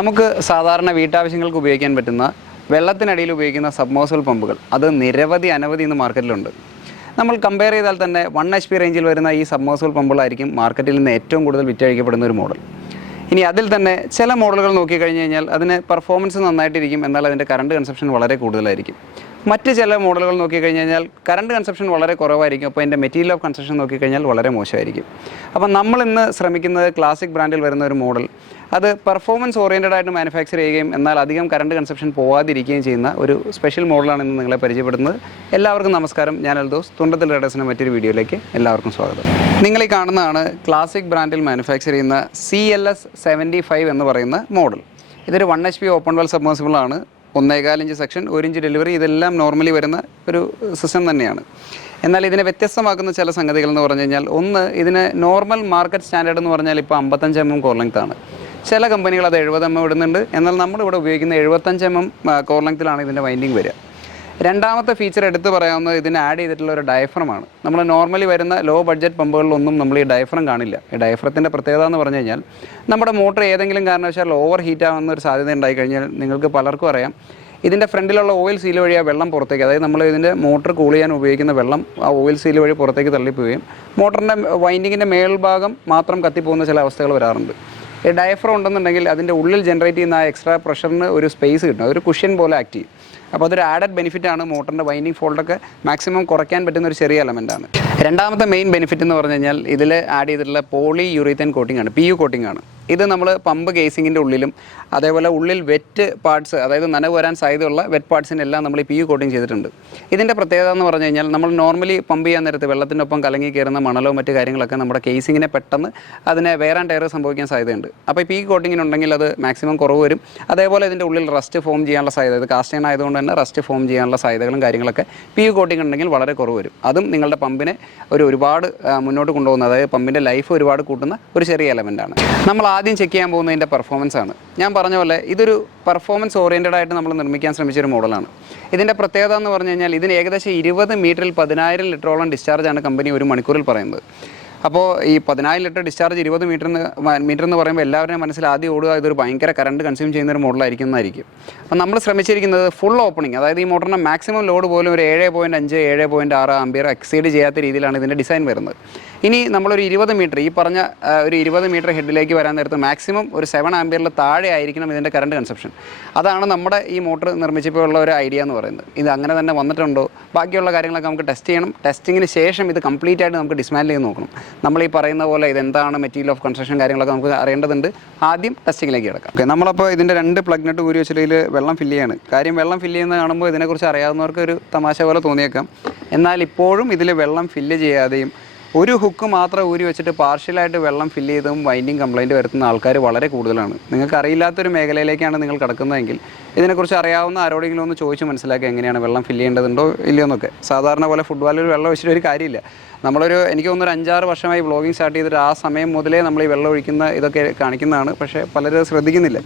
നമുക്ക് സാധാരണ വീട്ടാവശ്യങ്ങൾക്ക് ഉപയോഗിക്കാൻ പറ്റുന്ന വെള്ളത്തിനടിയിൽ ഉപയോഗിക്കുന്ന സബ്മേഴ്സിബിൾ പമ്പുകൾ അത് അനവധി ഇന്ന് മാർക്കറ്റിലുണ്ട്. നമ്മൾ കമ്പയർ ചെയ്താൽ തന്നെ 1 HP റേഞ്ചിൽ വരുന്ന ഈ സബ്മേഴ്സിബിൾ പമ്പുകളായിരിക്കും മാർക്കറ്റിൽ നിന്ന് ഏറ്റവും കൂടുതൽ വിറ്റഴിക്കപ്പെടുന്ന ഒരു മോഡൽ. ഇനി അതിൽ തന്നെ ചില മോഡലുകൾ നോക്കിക്കഴിഞ്ഞ് കഴിഞ്ഞാൽ അതിന് പെർഫോമൻസ് നന്നായിട്ടിരിക്കും, എന്നാൽ അതിൻ്റെ കറണ്ട് കൺസപ്ഷൻ വളരെ കൂടുതലായിരിക്കും. മറ്റ് ചില മോഡലുകൾ നോക്കിക്കഴിഞ്ഞ് കഴിഞ്ഞാൽ കറണ്ട് കൺസപ്ഷൻ വളരെ കുറവായിരിക്കും, അപ്പോൾ അതിൻ്റെ മെറ്റീരിയൽ ഓഫ് കൺസ്ട്രക്ഷൻ നോക്കിക്കഴിഞ്ഞാൽ വളരെ മോശമായിരിക്കും. അപ്പോൾ നമ്മളിന്ന് ശ്രമിക്കുന്നത് ക്ലാസിക് ബ്രാൻഡിൽ വരുന്ന ഒരു മോഡൽ, അത് പെർഫോമൻസ് ഓറിയൻറ്റഡ് ആയിട്ട് മാനുഫാക്ചർ ചെയ്യുകയും എന്നാൽ അധികം കറണ്ട് കൺസപ്ഷൻ പോവാതിരിക്കുകയും ചെയ്യുന്ന ഒരു സ്പെഷ്യൽ മോഡലാണ് ഇന്ന് നിങ്ങളെ പരിചയപ്പെടുന്നത്. എല്ലാവർക്കും നമസ്കാരം, ഞാൻ അൽദോസ്. തുണ്ടത്തിൽ റേഡേഴ്സിൻ്റെ മറ്റൊരു വീഡിയോയിലേക്ക് എല്ലാവർക്കും സ്വാഗതം. നിങ്ങൾ ഈ കാണുന്നതാണ് ക്ലാസിക് ബ്രാൻഡിൽ മാനുഫാക്ചർ ചെയ്യുന്ന CLS-75 എന്ന് പറയുന്ന മോഡൽ. ഇതൊരു 1 HP ഓപ്പൺവെൽ സബ്മേഴ്സിബിൾ ആണ്. 1.25 ഇഞ്ച് സെക്ഷൻ, 1 ഇഞ്ച് ഡെലിവറി, ഇതെല്ലാം നോർമലി വരുന്ന ഒരു സിസ്റ്റം തന്നെയാണ്. എന്നാൽ ഇതിനെ വ്യത്യസ്തമാക്കുന്ന ചില സംഗതികൾ എന്ന് പറഞ്ഞു കഴിഞ്ഞാൽ, ഒന്ന്, ഇതിന് നോർമൽ മാർക്കറ്റ് സ്റ്റാൻഡേർഡ് എന്ന് പറഞ്ഞാൽ ഇപ്പോൾ 55 mm കോർ ലെങ്ത് ആണ്. ചില കമ്പനികൾ അത് 70 mm ഇടുന്നുണ്ട്, എന്നാൽ നമ്മളിവിടെ ഉപയോഗിക്കുന്ന 75 mm കോർ ലെങ്ത്തിലാണ് ഇതിൻ്റെ വൈൻഡിങ് വരിക. രണ്ടാമത്തെ ഫീച്ചർ എടുത്ത് പറയാവുന്നത് ഇതിന് ആഡ് ചെയ്തിട്ടുള്ള ഒരു ഡയഫ്രമാണ്. നമ്മൾ നോർമലി വരുന്ന ലോ ബഡ്ജറ്റ് പമ്പുകളിലൊന്നും നമ്മൾ ഈ ഡയഫ്രം കാണില്ല. ഈ ഡയഫ്രത്തിൻ്റെ പ്രത്യേകത എന്ന് പറഞ്ഞു കഴിഞ്ഞാൽ, നമ്മുടെ മോട്ടർ ഏതെങ്കിലും കാരണവശാൽ ഓവർ ഹീറ്റ് ആവുന്ന ഒരു സാധ്യത ഉണ്ടായിക്കഴിഞ്ഞാൽ നിങ്ങൾക്ക് പലർക്കും അറിയാം, ഇതിൻ്റെ ഫ്രണ്ടിലുള്ള ഓയിൽ സീൽ വഴി ആ വെള്ളം പുറത്തേക്ക്, അതായത് നമ്മൾ ഇതിൻ്റെ മോട്ടർ കൂൾ ചെയ്യാൻ ഉപയോഗിക്കുന്ന വെള്ളം ആ ഓയിൽ സീൽ വഴി പുറത്തേക്ക് തള്ളിപ്പോവുകയും മോട്ടറിൻ്റെ വൈൻഡിങ്ങിൻ്റെ മേൽഭാഗം മാത്രം കത്തിപ്പോകുന്ന ചില അവസ്ഥകൾ വരാറുണ്ട്. ഈ ഡയഫ്രം ഉണ്ടെന്നുണ്ടെങ്കിൽ അതിൻ്റെ ഉള്ളിൽ ജനറേറ്റ് ചെയ്യുന്ന ആ എക്സ്ട്രാ പ്രഷറിന് ഒരു സ്പേസ് കിട്ടും, അതൊരു കുഷ്യൻ പോലെ ആക്ട് ചെയ്യും. അപ്പോൾ അതൊരു ആഡഡ് ബെനിഫിറ്റാണ്. മോട്ടറിൻ്റെ വൈൻഡിങ് ഫോൾട്ടൊക്കെ മാക്സിമം കുറയ്ക്കാൻ പറ്റുന്ന ഒരു ചെറിയ എലമെൻറ്റാണ്. രണ്ടാമത്തെ മെയിൻ ബെനിഫിറ്റ് എന്ന് പറഞ്ഞു കഴിഞ്ഞാൽ, ഇതിൽ ആഡ് ചെയ്തിട്ടുള്ള പോളി യൂറീത്തൻ കോട്ടിംഗ് ആണ്, PU കോട്ടിംഗ് ആണ്. ഇത് നമ്മൾ പമ്പ് കേസിങ്ങിൻ്റെ ഉള്ളിലും അതേപോലെ ഉള്ളിൽ വെറ്റ് പാർട്സ്, അതായത് നനവ് വരാൻ സാധ്യതയുള്ള വെറ്റ് പാർട്സിനെല്ലാം നമ്മൾ ഈ PU കോട്ടിംഗ് ചെയ്തിട്ടുണ്ട്. ഇതിൻ്റെ പ്രത്യേകത എന്ന് പറഞ്ഞു കഴിഞ്ഞാൽ, നമ്മൾ നോർമലി പമ്പ് ചെയ്യാൻ നേരത്ത് വെള്ളത്തിനൊപ്പം കലങ്ങി കയറുന്ന മണലോ മറ്റു കാര്യങ്ങളൊക്കെ നമ്മുടെ കേസിങ്ങിനെ പെട്ടെന്ന് അതിനെ വേറെ ടയർ സംഭവിക്കാൻ സാധ്യതയുണ്ട്. അപ്പോൾ ഈ PU കോട്ടിങ്ങിനുണ്ടെങ്കിൽ അത് മാക്സിമം കുറവ് വരും. അതേപോലെ ഇതിൻ്റെ ഉള്ളിൽ റസ്റ്റ് ഫോം ചെയ്യാനുള്ള സാധ്യത, ഇത് കാസ്റ്റേൺ ആയതുകൊണ്ട് തന്നെ റസ്റ്റ് ഫോം ചെയ്യാനുള്ള സാധ്യതകളും കാര്യങ്ങളൊക്കെ PU കോട്ടിംഗ് ഉണ്ടെങ്കിൽ വളരെ കുറവ് വരും. അതും നിങ്ങളുടെ പമ്പിനെ ഒരുപാട് മുന്നോട്ട് കൊണ്ടുപോകുന്ന, അതായത് പമ്പിൻ്റെ ലൈഫ് ഒരുപാട് കൂട്ടുന്ന ഒരു ചെറിയ എലമെൻറ്റാണ്. നമ്മൾ ആദ്യം ചെക്ക് ചെയ്യാൻ പോകുന്നതിൻ്റെ പെർഫോമൻസ് ആണ്. ഞാൻ പറഞ്ഞ പോലെ ഇതൊരു പെർഫോമൻസ് ഓറിയൻറ്റഡ് ആയിട്ട് നമ്മൾ നിർമ്മിക്കാൻ ശ്രമിച്ചൊരു മോഡലാണ്. ഇതിൻ്റെ പ്രത്യേകത എന്ന് പറഞ്ഞു കഴിഞ്ഞാൽ, ഇതിന് ഏകദേശം 20 മീറ്ററിൽ 10,000 ലിറ്ററോളം ഡിസ്ചാർജാണ് കമ്പനി ഒരു മണിക്കൂറിൽ പറയുന്നത്. അപ്പോൾ ഈ 10,000 ലിറ്റർ ഡിസ്ചാർജ് 20 മീറ്റർ എന്ന് പറയുമ്പോൾ എല്ലാവരുടെയും മനസ്സിൽ ആദ്യം ഓടുക ഇതൊരു ഭയങ്കര കറണ്ട് കൺസ്യൂം ചെയ്യുന്ന ഒരു മോഡലായിരിക്കുന്നതായിരിക്കും. അപ്പോൾ നമ്മൾ ശ്രമിച്ചിരിക്കുന്നത് ഫുൾ ഓപ്പണിംഗ്, അതായത് ഈ മോട്ടറിൻ്റെ മാക്സിമം ലോഡ് പോലും ഒരു 7.5 7.6 ആംപിയർ എക്സീഡ് ചെയ്യാത്ത രീതിയിലാണ് ഇതിൻ്റെ ഡിസൈൻ വരുന്നത്. ഇനി നമ്മളൊരു 20 മീറ്റർ, ഈ പറഞ്ഞ ഒരു 20 മീറ്റർ ഹെഡിലേക്ക് വരാൻ നേരത്ത് മാക്സിമം ഒരു 7 ആംപിയറിൽ താഴെ ആയിരിക്കണം ഇതിൻ്റെ കറണ്ട് കൺസപ്ഷൻ. അതാണ് നമ്മുടെ ഈ മോട്ടർ നിർമ്മിച്ചപ്പോൾ ഉള്ള ഒരു ഐഡിയ എന്ന് പറയുന്നത്. ഇത് അങ്ങനെ തന്നെ വന്നിട്ടുണ്ടോ, ബാക്കിയുള്ള കാര്യങ്ങളൊക്കെ നമുക്ക് ടെസ്റ്റ് ചെയ്യണം. ടെസ്റ്റിങ്ങിന് ശേഷം ഇത് കംപ്ലീറ്റ് ആയിട്ട് നമുക്ക് ഡിസ്മാൻഡിൽ ചെയ്ത് നോക്കണം. നമ്മൾ ഈ പറയുന്ന പോലെ ഇതെന്താണ് മെറ്റീരിയൽ ഓഫ് കൺസ്ട്രക്ഷൻ കാര്യങ്ങളൊക്കെ നമുക്ക് അറിയേണ്ടതുണ്ട്. ആദ്യം ടെസ്റ്റിങ്ങിലേക്ക് കിടക്കാം. ഓക്കെ, നമ്മളപ്പോൾ ഇതിൻ്റെ 2 പ്ലഗ് നട്ട് ഊരി വെച്ചിട്ട് വെള്ളം ഫില്ല് ചെയ്യാണ്. കാര്യം വെള്ളം ഫില്ല് ചെയ്യുന്നത് കാണുമ്പോൾ ഇതിനെക്കുറിച്ച് അറിയാവുന്നവർക്ക് ഒരു തമാശ പോലെ തോന്നിയേക്കാം. എന്നാൽ ഇപ്പോഴും ഇതിൽ വെള്ളം ഫില്ല് ചെയ്യാതെയും ഒരു ഹുക്ക് മാത്രം ഊരി വെച്ചിട്ട് പാർഷ്യലായിട്ട് വെള്ളം ഫില്ല് ചെയ്തും വൈൻഡിങ് കംപ്ലയിൻറ്റ് വരുത്തുന്ന ആൾക്കാർ വളരെ കൂടുതലാണ്. നിങ്ങൾക്ക് അറിയില്ലാത്തൊരു മേഖലയിലേക്കാണ് നിങ്ങൾ കിടക്കുന്നതെങ്കിൽ ഇതിനെക്കുറിച്ച് അറിയാവുന്ന ആരോടെങ്കിലും ഒന്ന് ചോദിച്ച് മനസ്സിലാക്കുക, എങ്ങനെയാണ് വെള്ളം ഫില്ല് ചെയ്യേണ്ടതുണ്ടോ ഇല്ലയോ എന്നൊക്കെ. സാധാരണ പോലെ ഫുട്ബോളിൽ വെള്ളം ഒഴിച്ചിട്ട് ഒരു കാര്യമില്ല. എനിക്ക് തോന്നുന്നു 5-6 വർഷമായി വ്ളോഗിങ് സ്റ്റാർട്ട് ചെയ്തിട്ട് ആ സമയം മുതലേ നമ്മൾ ഈ വെള്ളം ഒഴിക്കുന്ന ഇതൊക്കെ കാണിക്കുന്നതാണ്. പക്ഷേ പലരും ശ്രദ്ധിക്കുന്നില്ല.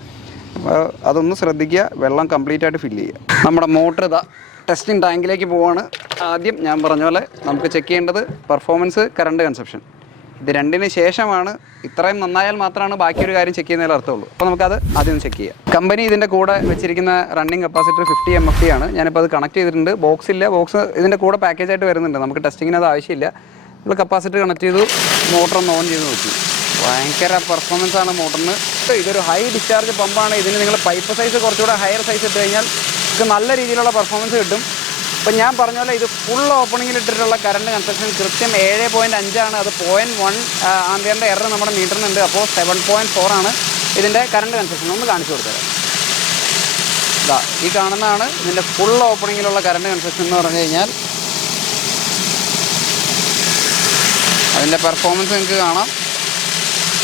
അതൊന്ന് ശ്രദ്ധിക്കുക, വെള്ളം കംപ്ലീറ്റ് ആയിട്ട് ഫില്ല് ചെയ്യുക. നമ്മുടെ മോട്ടർ ഇതാ ടെസ്റ്റിംഗ് ടാങ്കിലേക്ക് പോവാണ്. ആദ്യം ഞാൻ പറഞ്ഞ പോലെ നമുക്ക് ചെക്ക് ചെയ്യേണ്ടത് പെർഫോമൻസ്, കറണ്ട് കൺസപ്ഷൻ. ഇത് രണ്ടിന് ശേഷമാണ്, ഇത്രയും നന്നായാൽ മാത്രമാണ് ബാക്കിയൊരു കാര്യം ചെക്ക് ചെയ്യുന്നതിൽ അർത്ഥമുള്ളൂ. അപ്പോൾ നമുക്കത് ആദ്യം ചെക്ക് ചെയ്യാം. കമ്പനി ഇതിൻ്റെ കൂടെ വെച്ചിരിക്കുന്ന റണ്ണിങ് കപ്പാസിറ്റർ 50 MFT ആണ്. ഞാനിപ്പോൾ അത് കണക്ട് ചെയ്തിട്ടുണ്ട്. ബോക്സ് ഇതിൻ്റെ കൂടെ പാക്കേജായിട്ട് വരുന്നുണ്ട്. നമുക്ക് ടെസ്റ്റിങ്ങിന് അത് ആവശ്യമില്ല. നമ്മൾ കപ്പാസിറ്റർ കണക്ട് ചെയ്തു, മോട്ടർ ഒന്ന് ഓൺ ചെയ്ത് നോക്കി. ഭയങ്കര പെർഫോമൻസ് ആണ് മോട്ടറിന്. ഇതൊരു ഹൈ ഡിസ്ചാർജ് പമ്പാണ്. ഇതിന് നിങ്ങൾ പൈപ്പ് സൈസ് കുറച്ചുകൂടെ ഹയർ സൈസ് ഇട്ട് കഴിഞ്ഞാൽ ഇത് നല്ല രീതിയിലുള്ള പെർഫോമൻസ് കിട്ടും. അപ്പോൾ ഞാൻ പറഞ്ഞ പോലെ ഇത് ഫുൾ ഓപ്പണിങ്ങിൽ ഇട്ടിട്ടുള്ള കറണ്ട് കൺസപ്ഷൻ കൃത്യം 7.5 ആണ്. അത് 0.1 ആംപിയറിൻ്റെ എറർ നമ്മുടെ മീറ്ററിനുണ്ട്. അപ്പോൾ 7.4 ആണ് ഇതിൻ്റെ കറണ്ട് കൺസപ്ഷൻ. ഒന്ന് കാണിച്ചു കൊടുത്തത് ഇതാ, ഈ കാണുന്നതാണ് ഇതിൻ്റെ ഫുൾ ഓപ്പണിങ്ങിലുള്ള കറണ്ട് കൺസപ്ഷൻ എന്ന് പറഞ്ഞു കഴിഞ്ഞാൽ. അതിൻ്റെ പെർഫോമൻസ് നിങ്ങൾക്ക് കാണാം.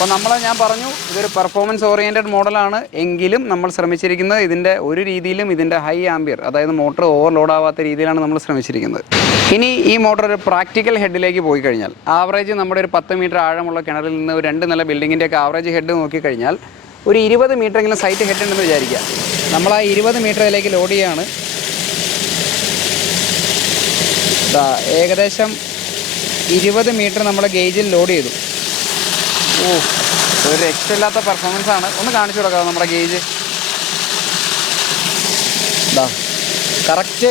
അപ്പോൾ ഞാൻ പറഞ്ഞു ഇതൊരു പെർഫോമൻസ് ഓറിയൻറ്റഡ് മോഡലാണ്. എങ്കിലും നമ്മൾ ശ്രമിച്ചിരിക്കുന്നത് ഇതിൻ്റെ ഒരു രീതിയിലും ഇതിൻ്റെ ഹൈ ആംബിയർ, അതായത് മോട്ടർ ഓവർലോഡ് ആവാത്ത രീതിയിലാണ് നമ്മൾ ശ്രമിച്ചിരിക്കുന്നത്. ഇനി ഈ മോട്ടർ ഒരു പ്രാക്ടിക്കൽ ഹെഡിലേക്ക് പോയി കഴിഞ്ഞാൽ, ആവറേജ് നമ്മുടെ ഒരു 10 മീറ്റർ ആഴമുള്ള കിണറിൽ നിന്ന് ഒരു 2 നില ബിൽഡിങ്ങിൻ്റെയൊക്കെ ആവറേജ് ഹെഡ് നോക്കിക്കഴിഞ്ഞാൽ ഒരു 20 മീറ്ററെങ്കിലും സൈറ്റ് ഹെഡ് ഉണ്ടെന്ന് വിചാരിക്കുക. നമ്മൾ ആ 20 മീറ്ററിലേക്ക് ലോഡ് ചെയ്യുകയാണ്. ഏകദേശം 20 മീറ്റർ നമ്മൾ ഗേജിൽ ലോഡ് ചെയ്തു. ഒരു രക്ഷയില്ലാത്ത പെർഫോമൻസ് ആണ്. ഒന്ന് കാണിച്ചു കൊടുക്കാം നമ്മുടെ ഗേജ്. ഇതാ കറക്റ്റ്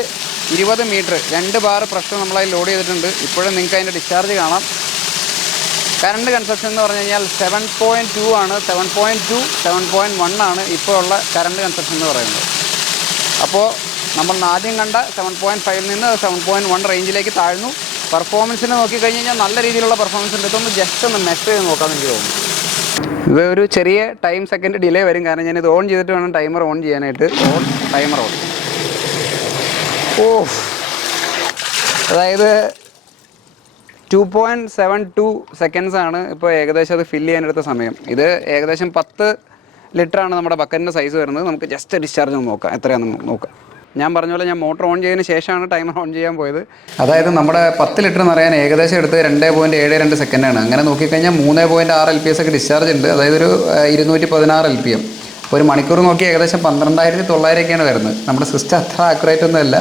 20 മീറ്റർ 2 ബാർ പ്രഷർ നമ്മളതിൽ ലോഡ് ചെയ്തിട്ടുണ്ട്. ഇപ്പോഴും നിങ്ങൾക്ക് അതിൻ്റെ ഡിസ്ചാർജ് കാണാം. കറണ്ട് കൺസപ്ഷൻ എന്ന് പറഞ്ഞു കഴിഞ്ഞാൽ 7.2 ആണ്. 7.2 7.1 ആണ് ഇപ്പോൾ ഉള്ള കറണ്ട് കൺസപ്ഷൻ എന്ന് പറയുന്നത്. അപ്പോൾ നമ്മൾ ആദ്യം കണ്ട 7.5 നിന്ന് 7.1 റേഞ്ചിലേക്ക് താഴ്ന്നു. പെർഫോമൻസിനെ നോക്കിക്കഴിഞ്ഞ് കഴിഞ്ഞാൽ നല്ല രീതിയിലുള്ള പെർഫോമൻസ് ഉണ്ട്. ഇതൊന്ന് ജസ്റ്റ് ഒന്ന് മെഷർ ചെയ്ത് നോക്കാമെന്ന് എനിക്ക് തോന്നുന്നു. ഇത് ഒരു ചെറിയ ടൈം സെക്കൻഡ് ഡിലേ വരും, കാരണം ഞാനിത് ഓൺ ചെയ്തിട്ട് വേണം ടൈമർ ഓൺ ചെയ്യാനായിട്ട്. Timer on. അതായത് 2.72 സെക്കൻഡ്സ് ആണ് ഇപ്പോൾ ഏകദേശം അത് ഫില്ല് ചെയ്യാനെടുത്ത സമയം. ഇത് ഏകദേശം 10 ലിറ്ററാണ് നമ്മുടെ ബക്കറ്റിൻ്റെ സൈസ് വരുന്നത്. നമുക്ക് ജസ്റ്റ് ഡിസ്ചാർജ് ഒന്ന് നോക്കാം, എത്രയാണെന്ന് നോക്കാം. ഞാൻ പറഞ്ഞ പോലെ ഞാൻ മോട്ടർ ഓൺ ചെയ്തതിന് ശേഷമാണ് ടൈമർ ഓൺ ചെയ്യാൻ പോയത്. അതായത് നമ്മുടെ 10 ലിറ്റർ നിറയാൻ ഏകദേശം എടുത്ത് 2.72 സെക്കൻഡാണ്. അങ്ങനെ നോക്കിക്കഴിഞ്ഞാൽ 3.6 LPS ഒക്കെ ഡിസ്ചാർജ് ഉണ്ട്. അതായത് ഒരു 216 LPM. അപ്പോൾ ഒരു മണിക്കൂർ നോക്കി ഏകദേശം 12,900 വരുന്നത്. നമ്മുടെ സിസ്റ്റം അത്ര ആക്യുറേറ്റ് ഒന്നുമല്ല,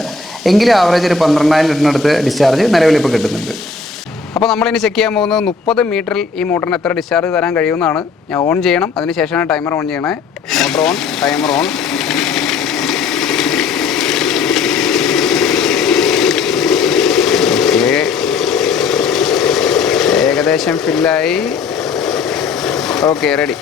എങ്കിലും ആവറേജ് ഒരു 12,000 ലിറ്ററിനടുത്ത് ഡിസ്ചാർജ് നിലവിൽ ഇപ്പോൾ കിട്ടുന്നുണ്ട്. അപ്പോൾ നമ്മളിനി ചെക്ക് ചെയ്യാൻ പോകുന്നത് 30 മീറ്ററിൽ ഈ മോട്ടറിന് എത്ര ഡിസ്ചാർജ് തരാൻ കഴിയുമെന്നാണ്. ഞാൻ ഓൺ ചെയ്യണം, അതിന് ശേഷമാണ് ടൈമർ ഓൺ ചെയ്യണേ. Motor on, timer on. Okay, ഏകദേശം ഫില്ലായി. Okay, ready.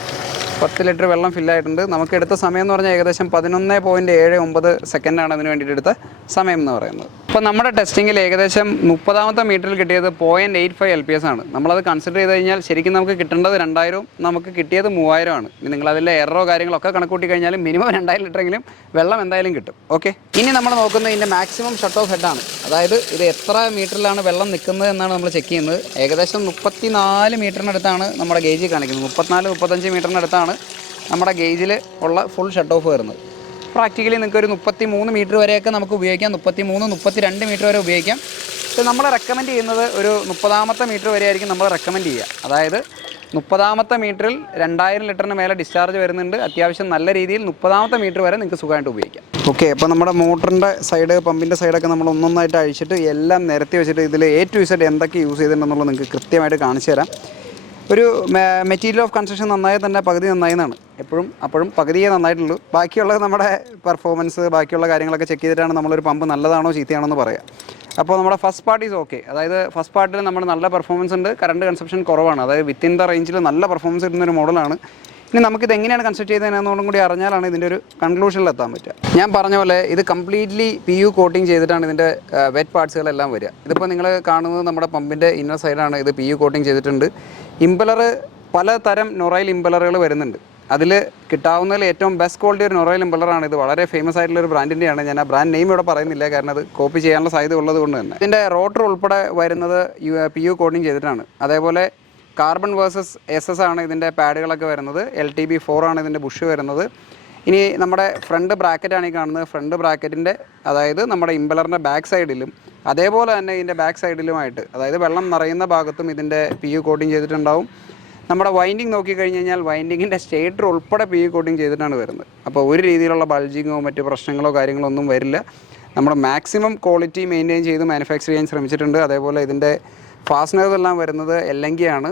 10 ലിറ്റർ വെള്ളം ഫില്ലായിട്ടുണ്ട്. നമുക്ക് എടുത്ത സമയം എന്ന് പറഞ്ഞാൽ ഏകദേശം 11.79 സെക്കൻഡാണ് അതിന് വേണ്ടിയിട്ട് എടുത്ത സമയം എന്ന് പറയുന്നത്. അപ്പോൾ നമ്മുടെ ടെസ്റ്റിങ്ങിൽ ഏകദേശം 30ാമത്തെ മീറ്ററിൽ കിട്ടിയത് 0.85 LPS ആണ്. നമ്മളത് കൺസിഡർ ചെയ്ത് കഴിഞ്ഞാൽ ശരിക്കും നമുക്ക് കിട്ടേണ്ടത് 2000, നമുക്ക് കിട്ടിയത് 3000 ആണ്. ഇനി നിങ്ങളതിലെ എററോ കാര്യങ്ങളൊക്കെ കണക്കൂട്ടി കഴിഞ്ഞാലും മിനിമം 2000 ലിറ്ററെങ്കിലും വെള്ളം എന്തായാലും കിട്ടും. ഓക്കെ, ഇനി നമ്മൾ നോക്കുന്നത് ഇതിൻ്റെ മാക്സിമം ഷട്ട് ഓഫ് ഹെഡാണ്. അതായത് ഇത് എത്ര മീറ്ററിലാണ് വെള്ളം നിൽക്കുന്നത് എന്നാണ് നമ്മൾ ചെക്ക് ചെയ്യുന്നത്. ഏകദേശം 34 മീറ്ററിനടുത്താണ് നമ്മുടെ ഗേജിൽ കാണിക്കുന്നത്. 34-35 മീറ്ററിനടുത്താണ് നമ്മുടെ ഗേജിൽ ഉള്ള ഫുൾ ഷട്ട് ഓഫ് വരുന്നത്. പ്രാക്ടിക്കലി നിങ്ങൾക്ക് ഒരു 33 മീറ്റർ വരെയൊക്കെ നമുക്ക് ഉപയോഗിക്കാം. 33-32 മീറ്റർ വരെ ഉപയോഗിക്കാം. പക്ഷേ നമ്മൾ റെക്കമെൻഡ് ചെയ്യുന്നത് ഒരു 30ാമത്തെ മീറ്റർ വരെ ആയിരിക്കും നമ്മൾ റെക്കമെൻഡ് ചെയ്യുക. അതായത് 30ാമത്തെ മീറ്ററിൽ 2000 ലിറ്ററിന് മേലെ ഡിസ്ചാർജ് വരുന്നുണ്ട്. അത്യാവശ്യം നല്ല രീതിയിൽ 30ാമത്തെ മീറ്റർ വരെ നിങ്ങൾക്ക് സുഖമായിട്ട് ഉപയോഗിക്കാം. ഓക്കെ, അപ്പോൾ നമ്മുടെ മോട്ടറിൻ്റെ സൈഡ്, പമ്പിൻ്റെ സൈഡൊക്കെ നമ്മൾ ഒന്നൊന്നായിട്ട് അഴിച്ചിട്ട് എല്ലാം നിരത്തി വെച്ചിട്ട് ഇതിൽ A to Z എന്തൊക്കെ യൂസ് ചെയ്തിട്ടുണ്ടെന്നുള്ളത് നിങ്ങൾക്ക് കൃത്യമായിട്ട് കാണിച്ചു തരാം. ഒരു മെറ്റീരിയൽ ഓഫ് കൺസ്ട്രക്ഷൻ നന്നായി തന്നെ പകുതി നന്നായി എന്നാണ് അപ്പോഴും പകുതിയേ നന്നായിട്ടുള്ളൂ. ബാക്കിയുള്ളത് നമ്മുടെ പെർഫോമൻസ്, ബാക്കിയുള്ള കാര്യങ്ങളൊക്കെ ചെക്ക് ചെയ്തിട്ടാണ് നമ്മളൊരു പമ്പ് നല്ലതാണോ ചീത്തയാണോ എന്ന് പറയുക. അപ്പോൾ നമ്മുടെ ഫസ്റ്റ് പാർട്ട് ഈസ് ഓക്കെ. അതായത് ഫസ്റ്റ് പാർട്ടിൽ നമ്മൾ നല്ല പെർഫോമൻസ് ഉണ്ട്, കറണ്ട് കൺസപ്ഷൻ കുറവാണ്. അതായത് വിത്തിൻ ദ റേഞ്ചിൽ നല്ല പെർഫോമൻസ് കിട്ടുന്നൊരു മോഡലാണ്. ഇനി നമുക്കിത് എങ്ങനെയാണ് കൺസ്ട്രക്ട് ചെയ്തതെന്നോടും കൂടി അറിഞ്ഞാലാണ് ഇതിൻ്റെ ഒരു കൺക്ലൂഷനിൽ എത്താൻ പറ്റുക. ഞാൻ പറഞ്ഞ പോലെ ഇത് കംപ്ലീറ്റ്ലി PU കോട്ടിങ് ചെയ്തിട്ടാണ് ഇതിൻ്റെ വെറ്റ് പാർട്സുകളെല്ലാം വരിക. ഇതിപ്പോൾ നിങ്ങൾ കാണുന്നത് നമ്മുടെ പമ്പിൻ്റെ ഇന്നർ സൈഡാണ്. ഇത് PU കോട്ടിങ് ചെയ്തിട്ടുണ്ട്. ഇമ്പലർ പലതരം നൊറൈൽ ഇമ്പലറുകൾ വരുന്നുണ്ട്. അതിൽ കിട്ടാവുന്നതിൽ ഏറ്റവും ബെസ്റ്റ് ക്വാളിറ്റി ഒരു നൊറൈൽ ഇമ്പലറാണ്. ഇത് വളരെ ഫേമസ് ആയിട്ടുള്ളൊരു ബ്രാൻഡിൻ്റെയാണ്. ഞാൻ ആ ബ്രാൻഡ് നെയിം ഇവിടെ പറയുന്നില്ല, കാരണം അത് കോപ്പി ചെയ്യാനുള്ള സാധ്യത ഉള്ളത് കൊണ്ട് തന്നെ. ഇതിൻ്റെ റോട്ടർ ഉൾപ്പെടെ വരുന്നത് PU കോട്ടിങ് ചെയ്തിട്ടാണ്. അതേപോലെ കാർബൺ വേഴ്സസ് SS ആണ് ഇതിൻ്റെ പാഡുകളൊക്കെ വരുന്നത്. LTB4 ആണ് ഇതിൻ്റെ ബുഷ് വരുന്നത്. ഇനി നമ്മുടെ ഫ്രണ്ട് ബ്രാക്കറ്റാണ് ഈ കാണുന്നത്. ഫ്രണ്ട് ബ്രാക്കറ്റിൻ്റെ, അതായത് നമ്മുടെ ഇമ്പലറിൻ്റെ ബാക്ക് സൈഡിലും അതേപോലെ തന്നെ ഇതിൻ്റെ ബാക്ക് സൈഡിലുമായിട്ട്, അതായത് വെള്ളം നിറയുന്ന ഭാഗത്തും ഇതിൻ്റെ PU കോട്ടിങ് ചെയ്തിട്ടുണ്ടാവും. നമ്മുടെ വൈൻഡിങ് നോക്കിക്കഴിഞ്ഞ് കഴിഞ്ഞാൽ വൈൻഡിങ്ങിൻ്റെ സ്റ്റേറ്റർ ഉൾപ്പെടെ PU കോട്ടിങ് ചെയ്തിട്ടാണ് വരുന്നത്. അപ്പോൾ ഒരു രീതിയിലുള്ള ബൾജിങ്ങോ മറ്റ് പ്രശ്നങ്ങളോ കാര്യങ്ങളോ ഒന്നും വരില്ല. നമ്മൾ മാക്സിമം ക്വാളിറ്റി മെയിൻറ്റെയിൻ ചെയ്ത് മാനുഫാക്ചർ ചെയ്യാൻ ശ്രമിച്ചിട്ടുണ്ട്. അതേപോലെ ഇതിൻ്റെ ഫാസ്റ്റനേഴ്സ് എല്ലാം വരുന്നത് LNG ആണ്.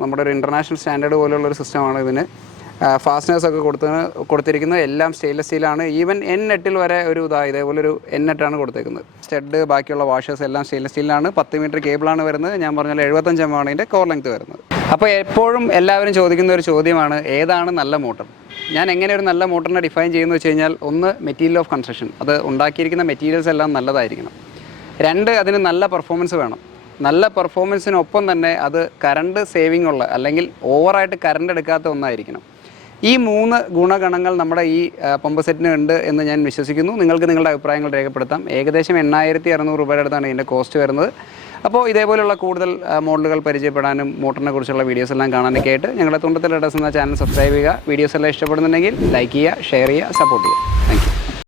നമ്മുടെ ഒരു ഇൻ്റർനാഷണൽ സ്റ്റാൻഡേർഡ് പോലെയുള്ളൊരു സിസ്റ്റമാണ് ഇതിന്. ഫാസ്റ്റനേഴ്സൊക്കെ കൊടുത്തിരിക്കുന്നത് എല്ലാം സ്റ്റെയിൻലെസ് സ്റ്റീലാണ്. ഈവൻ N8 വരെ ഒരു ഇതേപോലൊരു N8 കൊടുത്തേക്കുന്നത്. സ്റ്റഡ്, ബാക്കിയുള്ള വാഷേഴ്സ് എല്ലാം സ്റ്റെയിൻലെസ് സ്റ്റീലാണ്. 10 മീറ്റർ കേബിളാണ് വരുന്നത്. ഞാൻ പറഞ്ഞാൽ 75 mm ആണ് ഇതിൻ്റെ കോർ ലെങ്ത് വരുന്നത്. അപ്പോൾ എപ്പോഴും എല്ലാവരും ചോദിക്കുന്ന ഒരു ചോദ്യമാണ്, ഏതാണ് നല്ല മോട്ടർ? ഞാൻ എങ്ങനെ ഒരു നല്ല മോട്ടറിനെ ഡിഫൈൻ ചെയ്യുന്നു വെച്ച് കഴിഞ്ഞാൽ, ഒന്ന് മെറ്റീരിയൽ ഓഫ് കൺസ്ട്രക്ഷൻ, അത് ഉണ്ടാക്കിയിരിക്കുന്ന മെറ്റീരിയൽസ് എല്ലാം നല്ലതായിരിക്കണം. 2, അതിന് നല്ല പെർഫോമൻസ് വേണം. നല്ല പെർഫോമൻസിനൊപ്പം തന്നെ അത് കറണ്ട് സേവിങ് ഉള്ള, അല്ലെങ്കിൽ ഓവറായിട്ട് കറണ്ട് എടുക്കാത്ത ഒന്നായിരിക്കണം. ഈ 3 ഗുണഗണങ്ങൾ നമ്മുടെ ഈ പമ്പ് സെറ്റിന് ഉണ്ട് എന്ന് ഞാൻ വിശ്വസിക്കുന്നു. നിങ്ങൾക്ക് നിങ്ങളുടെ അഭിപ്രായങ്ങൾ രേഖപ്പെടുത്താം. ഏകദേശം 8600 രൂപയുടെ അടുത്താണ് ഇതിൻ്റെ കോസ്റ്റ് വരുന്നത്. അപ്പോൾ ഇതേപോലെയുള്ള കൂടുതൽ മോഡലുകൾ പരിചയപ്പെടാനും മോട്ടറിനെ കുറിച്ചുള്ള വീഡിയോസ് എല്ലാം കാണാനൊക്കെ ആയിട്ട് ഞങ്ങളുടെ തുണ്ടത്തിൽ എന്ന ചാനൽ സബ്സ്ക്രൈബ് ചെയ്യുക. വീഡിയോസ് എല്ലാം ഇഷ്ടപ്പെടുന്നുണ്ടെങ്കിൽ ലൈക്ക് ചെയ്യുക, ഷെയർ ചെയ്യുക, സപ്പോർട്ട് ചെയ്യുക.